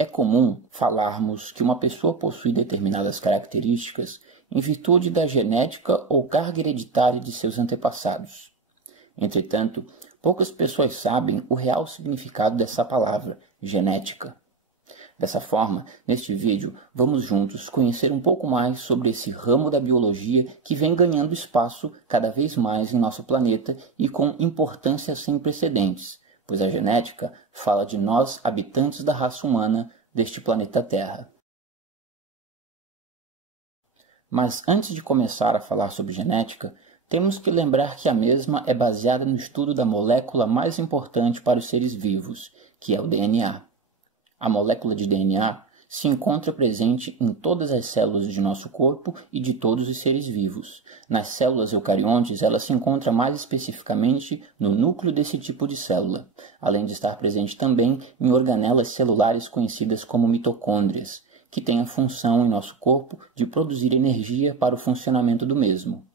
É comum falarmos que uma pessoa possui determinadas características em virtude da genética ou carga hereditária de seus antepassados. Entretanto, poucas pessoas sabem o real significado dessa palavra, genética. Dessa forma, neste vídeo, vamos juntos conhecer um pouco mais sobre esse ramo da biologia que vem ganhando espaço cada vez mais em nosso planeta e com importância sem precedentes, pois a genética fala de nós, habitantes da raça humana deste planeta Terra. Mas antes de começar a falar sobre genética, temos que lembrar que a mesma é baseada no estudo da molécula mais importante para os seres vivos, que é o DNA. A molécula de DNA se encontra presente em todas as células de nosso corpo e de todos os seres vivos. Nas células eucariontes, ela se encontra mais especificamente no núcleo desse tipo de célula, além de estar presente também em organelas celulares conhecidas como mitocôndrias, que têm a função em nosso corpo de produzir energia para o funcionamento do mesmo.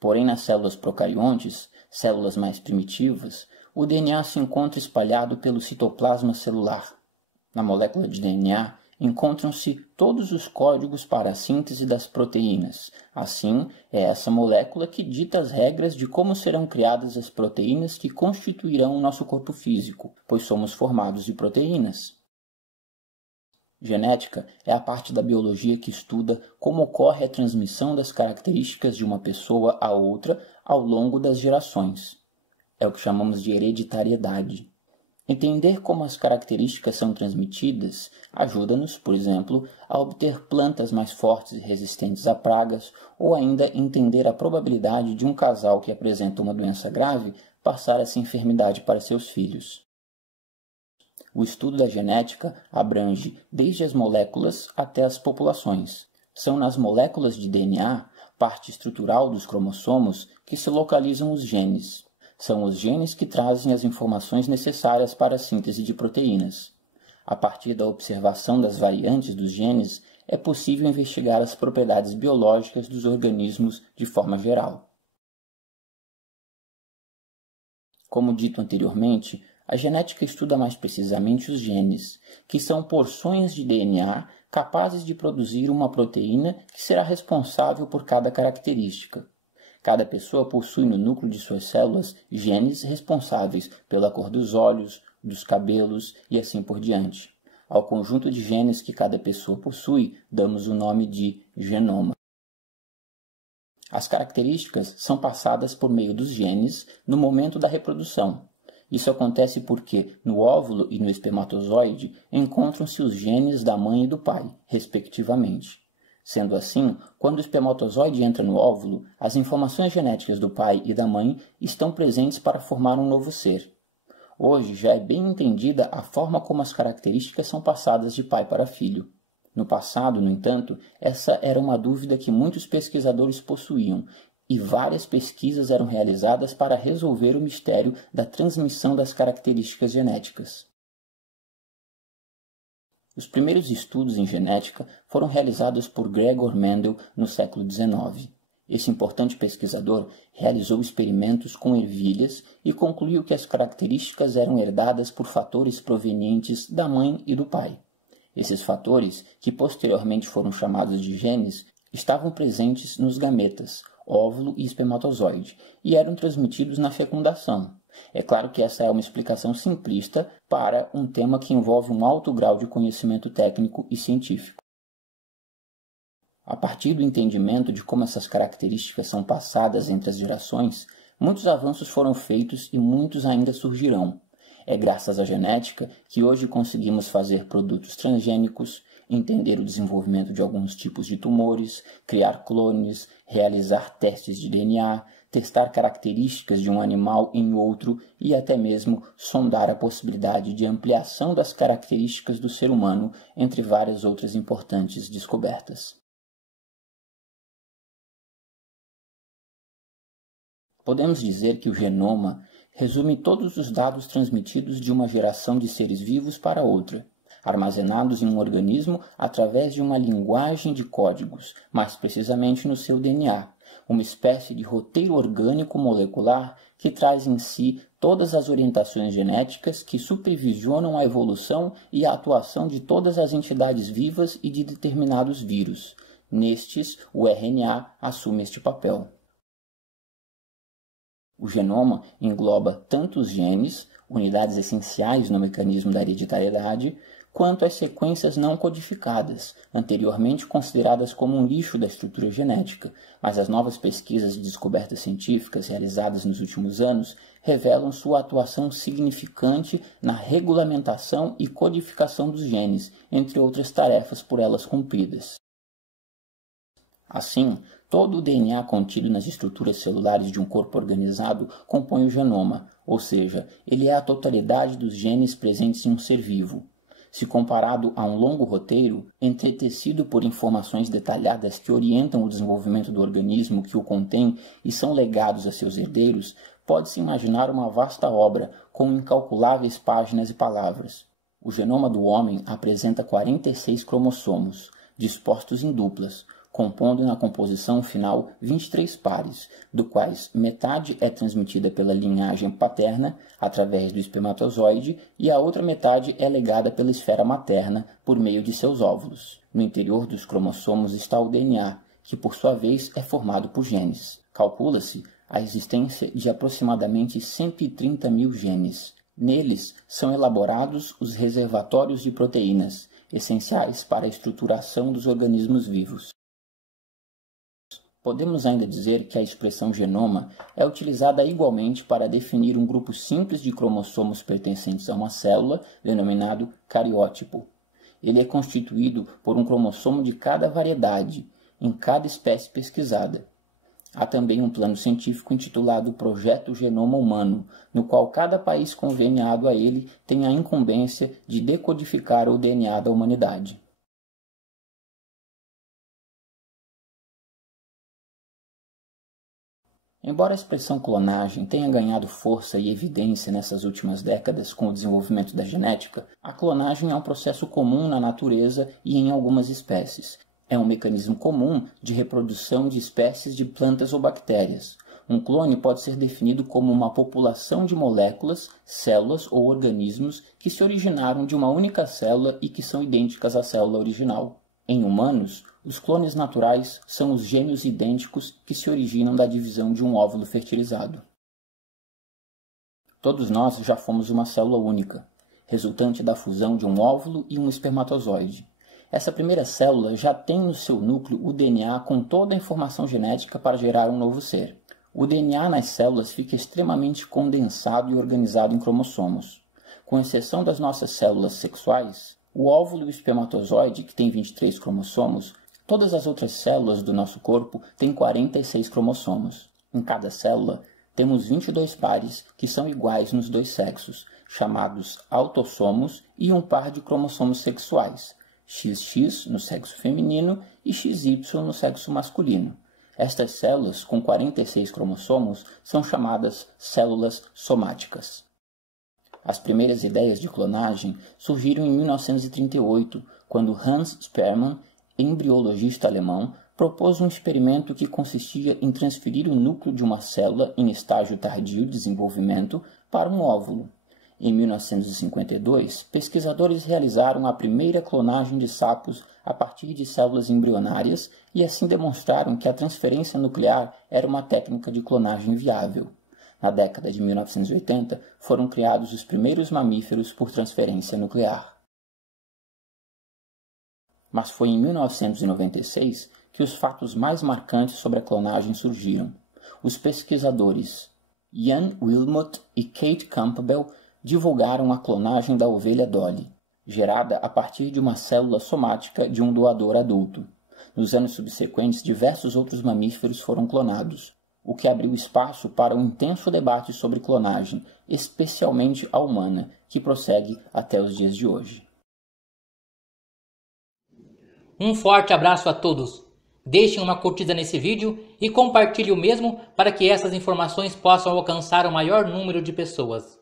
Porém, nas células procariontes, células mais primitivas, o DNA se encontra espalhado pelo citoplasma celular. Na molécula de DNA, encontram-se todos os códigos para a síntese das proteínas. Assim, é essa molécula que dita as regras de como serão criadas as proteínas que constituirão o nosso corpo físico, pois somos formados de proteínas. Genética é a parte da biologia que estuda como ocorre a transmissão das características de uma pessoa a outra ao longo das gerações. É o que chamamos de hereditariedade. Entender como as características são transmitidas ajuda-nos, por exemplo, a obter plantas mais fortes e resistentes a pragas, ou ainda entender a probabilidade de um casal que apresenta uma doença grave passar essa enfermidade para seus filhos. O estudo da genética abrange desde as moléculas até as populações. São nas moléculas de DNA, parte estrutural dos cromossomos, que se localizam os genes. São os genes que trazem as informações necessárias para a síntese de proteínas. A partir da observação das variantes dos genes, é possível investigar as propriedades biológicas dos organismos de forma geral. Como dito anteriormente, a genética estuda mais precisamente os genes, que são porções de DNA capazes de produzir uma proteína que será responsável por cada característica. Cada pessoa possui no núcleo de suas células genes responsáveis pela cor dos olhos, dos cabelos e assim por diante. Ao conjunto de genes que cada pessoa possui, damos o nome de genoma. As características são passadas por meio dos genes no momento da reprodução. Isso acontece porque no óvulo e no espermatozoide encontram-se os genes da mãe e do pai, respectivamente. Sendo assim, quando o espermatozoide entra no óvulo, as informações genéticas do pai e da mãe estão presentes para formar um novo ser. Hoje já é bem entendida a forma como as características são passadas de pai para filho. No passado, no entanto, essa era uma dúvida que muitos pesquisadores possuíam, e várias pesquisas eram realizadas para resolver o mistério da transmissão das características genéticas. Os primeiros estudos em genética foram realizados por Gregor Mendel no século XIX. Esse importante pesquisador realizou experimentos com ervilhas e concluiu que as características eram herdadas por fatores provenientes da mãe e do pai. Esses fatores, que posteriormente foram chamados de genes, estavam presentes nos gametas, óvulo e espermatozoide, e eram transmitidos na fecundação. É claro que essa é uma explicação simplista para um tema que envolve um alto grau de conhecimento técnico e científico. A partir do entendimento de como essas características são passadas entre as gerações, muitos avanços foram feitos e muitos ainda surgirão. É graças à genética que hoje conseguimos fazer produtos transgênicos, entender o desenvolvimento de alguns tipos de tumores, criar clones, realizar testes de DNA, testar características de um animal em outro e até mesmo sondar a possibilidade de ampliação das características do ser humano, entre várias outras importantes descobertas. Podemos dizer que o genoma resume todos os dados transmitidos de uma geração de seres vivos para outra, armazenados em um organismo através de uma linguagem de códigos, mais precisamente no seu DNA, uma espécie de roteiro orgânico molecular que traz em si todas as orientações genéticas que supervisionam a evolução e a atuação de todas as entidades vivas e de determinados vírus. Nestes, o RNA assume este papel. O genoma engloba tanto os genes, unidades essenciais no mecanismo da hereditariedade, quanto as sequências não codificadas, anteriormente consideradas como um lixo da estrutura genética, mas as novas pesquisas e descobertas científicas realizadas nos últimos anos revelam sua atuação significante na regulamentação e codificação dos genes, entre outras tarefas por elas cumpridas. Assim, todo o DNA contido nas estruturas celulares de um corpo organizado compõe o genoma, ou seja, ele é a totalidade dos genes presentes em um ser vivo. Se comparado a um longo roteiro, entretecido por informações detalhadas que orientam o desenvolvimento do organismo que o contém e são legados a seus herdeiros, pode-se imaginar uma vasta obra com incalculáveis páginas e palavras. O genoma do homem apresenta 46 cromossomos, dispostos em duplas, compondo na composição final 23 pares, do quais metade é transmitida pela linhagem paterna, através do espermatozoide, e a outra metade é legada pela esfera materna, por meio de seus óvulos. No interior dos cromossomos está o DNA, que por sua vez é formado por genes. Calcula-se a existência de aproximadamente 130 mil genes. Neles são elaborados os reservatórios de proteínas, essenciais para a estruturação dos organismos vivos. Podemos ainda dizer que a expressão genoma é utilizada igualmente para definir um grupo simples de cromossomos pertencentes a uma célula, denominado cariótipo. Ele é constituído por um cromossomo de cada variedade, em cada espécie pesquisada. Há também um plano científico intitulado Projeto Genoma Humano, no qual cada país conveniado a ele tem a incumbência de decodificar o DNA da humanidade. Embora a expressão clonagem tenha ganhado força e evidência nessas últimas décadas com o desenvolvimento da genética, a clonagem é um processo comum na natureza e em algumas espécies. É um mecanismo comum de reprodução de espécies de plantas ou bactérias. Um clone pode ser definido como uma população de moléculas, células ou organismos que se originaram de uma única célula e que são idênticas à célula original. Em humanos, os clones naturais são os gêmeos idênticos que se originam da divisão de um óvulo fertilizado. Todos nós já fomos uma célula única, resultante da fusão de um óvulo e um espermatozoide. Essa primeira célula já tem no seu núcleo o DNA com toda a informação genética para gerar um novo ser. O DNA nas células fica extremamente condensado e organizado em cromossomos. Com exceção das nossas células sexuais, o óvulo e o espermatozoide, que tem 23 cromossomos, todas as outras células do nosso corpo têm 46 cromossomos. Em cada célula, temos 22 pares que são iguais nos dois sexos, chamados autossomos, e um par de cromossomos sexuais, XX no sexo feminino e XY no sexo masculino. Estas células, com 46 cromossomos, são chamadas células somáticas. As primeiras ideias de clonagem surgiram em 1938, quando Hans Sperman, embriologista alemão, propôs um experimento que consistia em transferir o núcleo de uma célula em estágio tardio de desenvolvimento para um óvulo. Em 1952, pesquisadores realizaram a primeira clonagem de sapos a partir de células embrionárias e assim demonstraram que a transferência nuclear era uma técnica de clonagem viável. Na década de 1980, foram criados os primeiros mamíferos por transferência nuclear. Mas foi em 1996 que os fatos mais marcantes sobre a clonagem surgiram. Os pesquisadores Ian Wilmot e Kate Campbell divulgaram a clonagem da ovelha Dolly, gerada a partir de uma célula somática de um doador adulto. Nos anos subsequentes, diversos outros mamíferos foram clonados, o que abriu espaço para um intenso debate sobre clonagem, especialmente a humana, que prossegue até os dias de hoje. Um forte abraço a todos. Deixem uma curtida nesse vídeo e compartilhe o mesmo para que essas informações possam alcançar o maior número de pessoas.